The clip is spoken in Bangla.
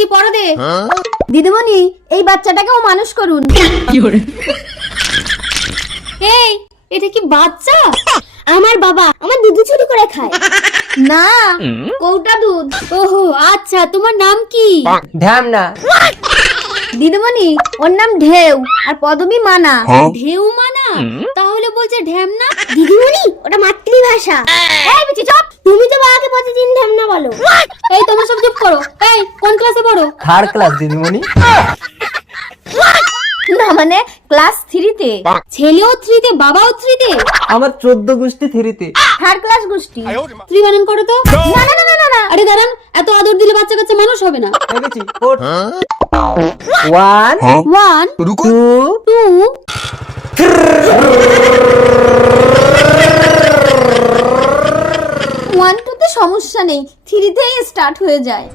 দিচ্ছি পড়া দে। দিদিমণি এই বাচ্চাটাকেও মানুষ করুন। এই এটা কি বাচ্চা? আমার বাবা আমার দুধ চুরি করে খায়। না, কৌটা দুধ। ওহো আচ্ছা, তোমার নাম কি? ঢ্যামনা। দিদিমণি ওর নাম ঢেউ আর পদবী মানা। ঢেউ মানা? তাহলে বলছে ঢ্যামনা। দিদিমণি ওটা মাতৃভাষা। এই বিচি চুপ। তুমি তো বাবাকে প্রতিদিন ঢ্যামনা বলো। এই তোমরা সব চুপ করো। এই কোন ক্লাসে পড়ো? 3rd ক্লাস দিদিমণি। না মানে ক্লাস 3 তে। ছেলেও 3 তে, বাবাও 3 তে? আমার 14 গোষ্ঠী 3-তে। 3rd ক্লাস গোষ্ঠী। 3 বানান করো তো। না না না না না। আরে দাঁড়ান, এত আদর দিলে বাচ্চা কাচ্চা মানুষ হবে না। দেখেছি 1 1 2 2 1 2 তে সমস্যা নেই, 3 তেই স্টার্ট হয়ে যায়।